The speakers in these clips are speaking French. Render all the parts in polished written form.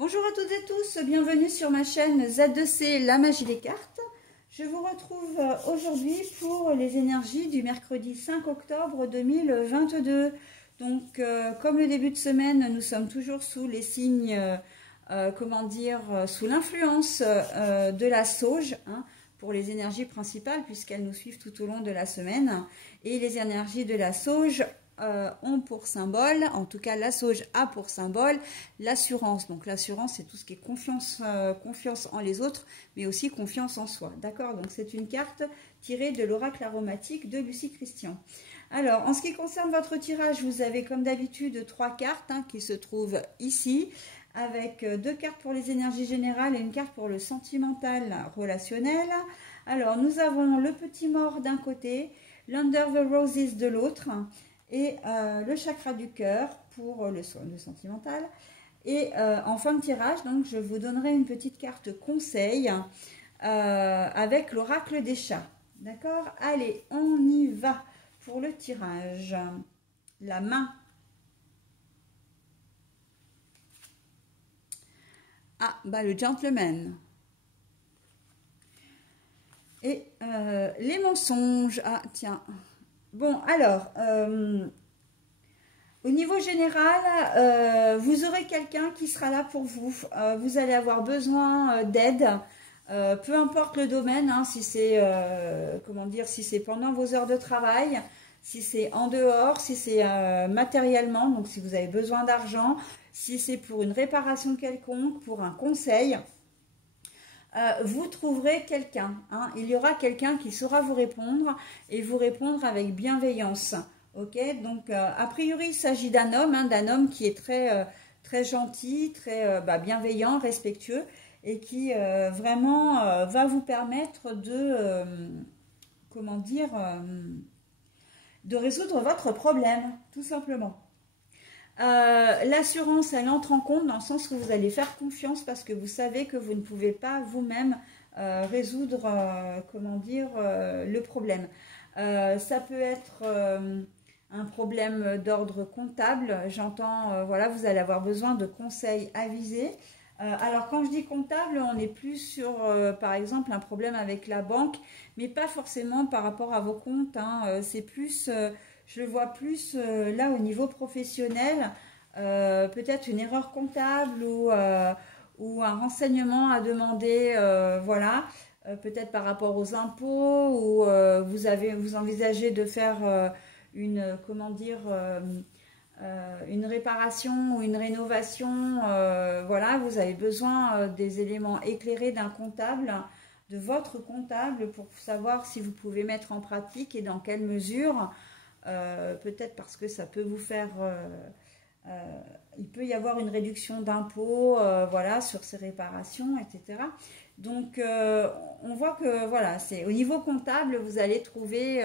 Bonjour à toutes et tous, bienvenue sur ma chaîne Z2C, la magie des cartes. Je vous retrouve aujourd'hui pour les énergies du mercredi 5 octobre 2022. Donc, comme le début de semaine, nous sommes toujours sous les signes, sous l'influence de la sauge, hein, pour les énergies principales, puisqu'elles nous suivent tout au long de la semaine. Et les énergies de la sauge ont pour symbole, en tout cas la sauge a pour symbole l'assurance. Donc l'assurance, c'est tout ce qui est confiance, confiance en les autres, mais aussi confiance en soi. D'accord? Donc c'est une carte tirée de l'oracle aromatique de Lucie Christian. Alors, en ce qui concerne votre tirage, vous avez comme d'habitude 3 cartes qui se trouvent ici, avec 2 cartes pour les énergies générales et une carte pour le sentimental relationnel. Alors, nous avons le petit mort d'un côté, l'Under the Roses de l'autre, et le chakra du cœur pour le sentimental. Et en fin de tirage, donc, je vous donnerai une petite carte conseil avec l'oracle des chats. D'accord? Allez, on y va pour le tirage. La main. Ah, bah le gentleman. Et les mensonges. Ah, tiens. Bon, alors, au niveau général, vous aurez quelqu'un qui sera là pour vous. Vous allez avoir besoin d'aide, peu importe le domaine, hein, si c'est, si c'est pendant vos heures de travail, si c'est en dehors, si c'est matériellement, donc si vous avez besoin d'argent, si c'est pour une réparation quelconque, pour un conseil. Vous trouverez quelqu'un, hein. Il y aura quelqu'un qui saura vous répondre et vous répondre avec bienveillance. Ok, donc a priori il s'agit d'un homme, d'un homme qui est très gentil, très bienveillant, respectueux et qui vraiment va vous permettre de de résoudre votre problème, tout simplement. L'assurance, elle entre en compte dans le sens où vous allez faire confiance parce que vous savez que vous ne pouvez pas vous-même résoudre, le problème. Ça peut être un problème d'ordre comptable. J'entends, voilà, vous allez avoir besoin de conseils avisés. Alors, quand je dis comptable, on est plus sur, par exemple, un problème avec la banque, mais pas forcément par rapport à vos comptes. C'est plus... je le vois plus là au niveau professionnel, peut-être une erreur comptable ou un renseignement à demander, voilà, peut-être par rapport aux impôts ou vous envisagez de faire une réparation ou une rénovation, voilà, vous avez besoin des éléments éclairés d'un comptable, de votre comptable pour savoir si vous pouvez mettre en pratique et dans quelle mesure. Peut-être parce que ça peut vous faire, il peut y avoir une réduction d'impôts, voilà, sur ces réparations, etc. Donc, on voit que, voilà, c'est au niveau comptable, vous allez trouver,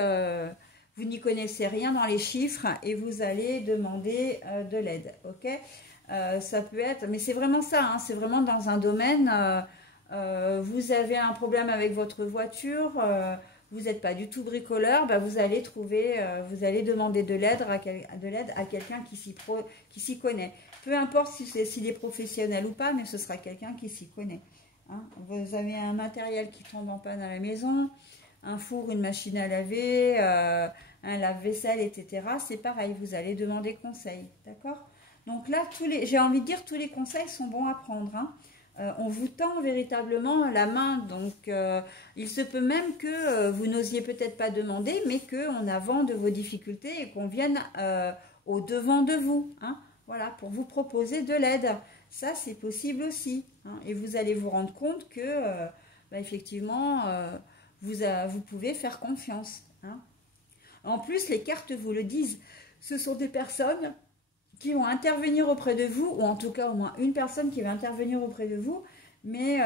vous n'y connaissez rien dans les chiffres et vous allez demander de l'aide, ok? Ça peut être, mais c'est vraiment ça, c'est vraiment dans un domaine, vous avez un problème avec votre voiture, vous n'êtes pas du tout bricoleur, vous allez trouver, vous allez demander de l'aide à quelqu'un qui s'y connaît. Peu importe s'il est professionnel ou pas, mais ce sera quelqu'un qui s'y connaît. Vous avez un matériel qui tombe en panne à la maison, un four, une machine à laver, un lave-vaisselle, etc. C'est pareil, vous allez demander conseil, d'accord? Donc là, j'ai envie de dire, tous les conseils sont bons à prendre, on vous tend véritablement la main, donc il se peut même que vous n'osiez peut-être pas demander, mais qu'on avance de vos difficultés et qu'on vienne au devant de vous, voilà, pour vous proposer de l'aide. Ça, c'est possible aussi, et vous allez vous rendre compte que, effectivement, vous pouvez faire confiance. En plus, les cartes vous le disent, ce sont des personnes qui vont intervenir auprès de vous, ou en tout cas au moins une personne qui va intervenir auprès de vous, mais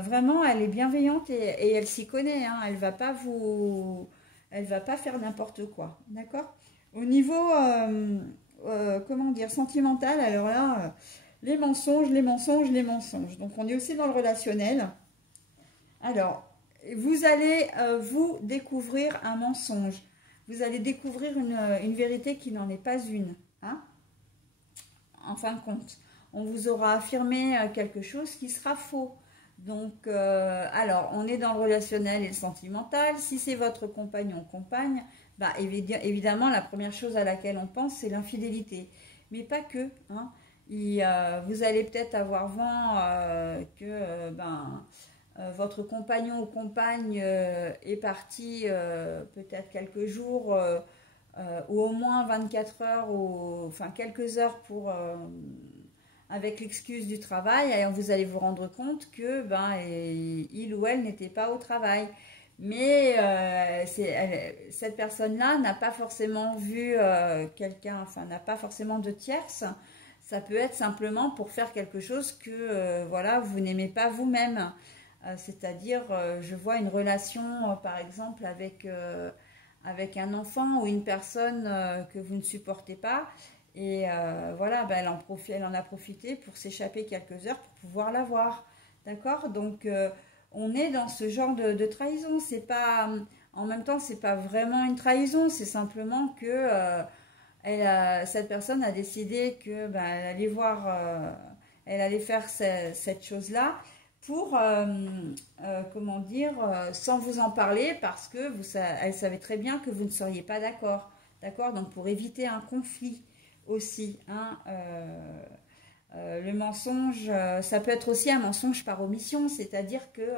vraiment elle est bienveillante et elle s'y connaît, elle va pas faire n'importe quoi, d'accord? Au niveau sentimental, alors là, les mensonges, donc on est aussi dans le relationnel. Alors, vous allez vous découvrir un mensonge, vous allez découvrir une vérité qui n'en est pas une, en fin de compte. on vous aura affirmé quelque chose qui sera faux. Donc, alors, on est dans le relationnel et le sentimental. Si c'est votre compagnon ou compagne, bah, évidemment, la première chose à laquelle on pense, c'est l'infidélité. Mais pas que, hein. Vous allez peut-être avoir vent que votre compagnon ou compagne est parti peut-être quelques jours ou au moins 24 heures, ou enfin quelques heures pour avec l'excuse du travail, et vous allez vous rendre compte que il ou elle n'était pas au travail. Mais cette personne-là n'a pas forcément vu quelqu'un, enfin n'a pas forcément de tierce. Ça peut être simplement pour faire quelque chose que voilà, vous n'aimez pas vous-même. C'est-à-dire, je vois une relation, par exemple, avec un enfant ou une personne que vous ne supportez pas. Et voilà, elle en a profité pour s'échapper quelques heures pour pouvoir la voir. D'accord? Donc, on est dans ce genre de trahison. C'est pas, en même temps, c'est pas vraiment une trahison. C'est simplement que cette personne a décidé que elle allait voir, elle allait faire cette chose-là pour, comment dire, sans vous en parler, parce que elle savait très bien que vous ne seriez pas d'accord. D'accord? Donc, pour éviter un conflit aussi, hein, le mensonge, ça peut être aussi un mensonge par omission, c'est-à-dire que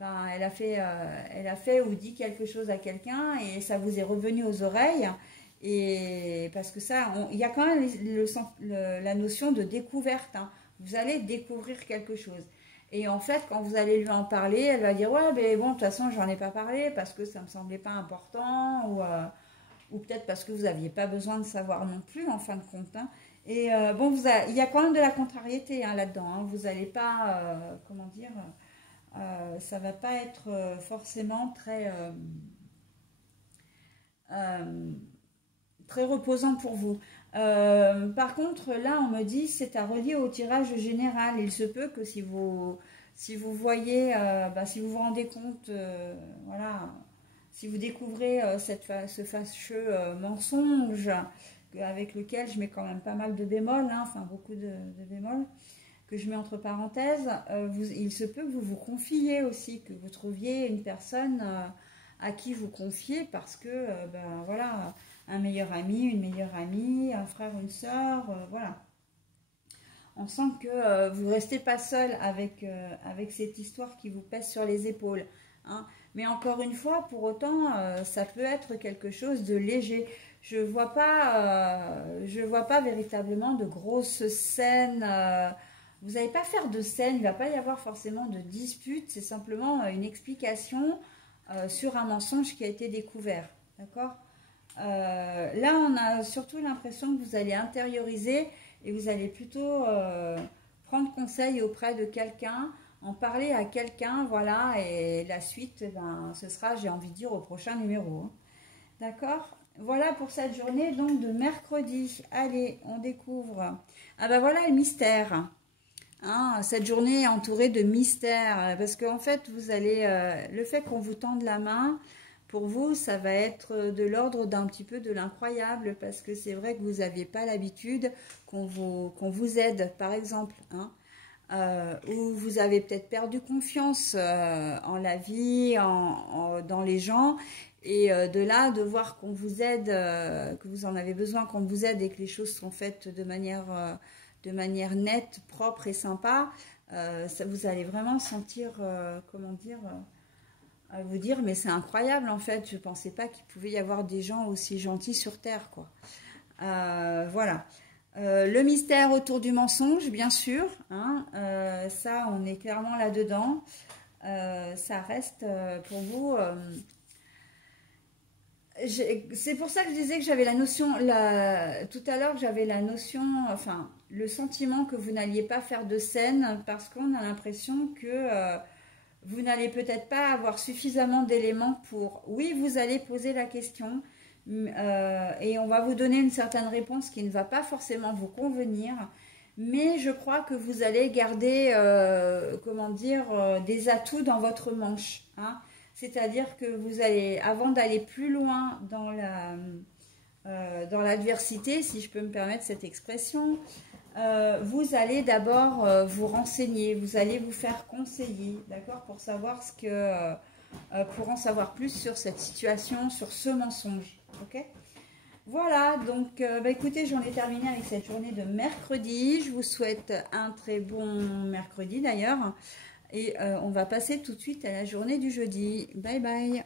elle a fait ou dit quelque chose à quelqu'un et ça vous est revenu aux oreilles. Et parce que ça, il y a quand même la notion de découverte, hein. Vous allez découvrir quelque chose. Et en fait, quand vous allez lui en parler, elle va dire ouais, mais bon, de toute façon, j'en ai pas parlé parce que ça me semblait pas important, ou peut-être parce que vous n'aviez pas besoin de savoir non plus, en fin de compte, hein. Et bon, il y a quand même de la contrariété, hein, là-dedans, hein. Vous n'allez pas, comment dire, ça va pas être forcément très reposant pour vous. Par contre, là, on me dit c'est à relier au tirage général. Il se peut que si vous voyez, si vous vous rendez compte, voilà, si vous découvrez ce fâcheux mensonge avec lequel je mets quand même pas mal de bémols, hein, enfin beaucoup de bémols, que je mets entre parenthèses, il se peut que vous vous confiez aussi, que vous trouviez une personne à qui vous confiez parce que, voilà, un meilleur ami, une meilleure amie, un frère, une sœur, voilà. On sent que vous ne restez pas seul avec cette histoire qui vous pèse sur les épaules, hein. Mais encore une fois, pour autant, ça peut être quelque chose de léger. Je vois pas véritablement de grosses scènes. Vous n'allez pas faire de scène, il ne va pas y avoir forcément de dispute. C'est simplement une explication sur un mensonge qui a été découvert. D'accord? Là, on a surtout l'impression que vous allez intérioriser et vous allez plutôt prendre conseil auprès de quelqu'un, en parler à quelqu'un, voilà, et la suite, ce sera, j'ai envie de dire, au prochain numéro, hein. D'accord? Voilà pour cette journée, donc, de mercredi. Allez, on découvre. Ah ben voilà le mystère. Hein, cette journée est entourée de mystères, parce qu'en fait, vous allez, le fait qu'on vous tende la main, pour vous, ça va être de l'ordre d'un petit peu de l'incroyable, parce que c'est vrai que vous n'aviez pas l'habitude qu'on vous aide, par exemple, hein, ou vous avez peut-être perdu confiance en la vie, dans les gens, et de là, de voir qu'on vous aide, que vous en avez besoin, qu'on vous aide et que les choses sont faites de manière nette, propre et sympa, vous allez vraiment sentir, comment dire, vous dire, mais c'est incroyable en fait, je ne pensais pas qu'il pouvait y avoir des gens aussi gentils sur Terre, quoi. Voilà. Le mystère autour du mensonge, bien sûr, hein, ça, on est clairement là-dedans. Ça reste pour vous... c'est pour ça que je disais que j'avais la notion, tout à l'heure, j'avais la notion, enfin, le sentiment que vous n'alliez pas faire de scène parce qu'on a l'impression que vous n'allez peut-être pas avoir suffisamment d'éléments pour... Oui, vous allez poser la question et on va vous donner une certaine réponse qui ne va pas forcément vous convenir, mais je crois que vous allez garder, comment dire, des atouts dans votre manche, hein. C'est-à-dire que vous allez, avant d'aller plus loin dans l'adversité, si je peux me permettre cette expression, vous allez d'abord vous renseigner, vous allez vous faire conseiller, d'accord, pour savoir ce que, pour en savoir plus sur cette situation, sur ce mensonge, ok. Voilà, donc bah, écoutez, j'en ai terminé avec cette journée de mercredi. Je vous souhaite un très bon mercredi d'ailleurs. Et on va passer tout de suite à la journée du jeudi. Bye bye.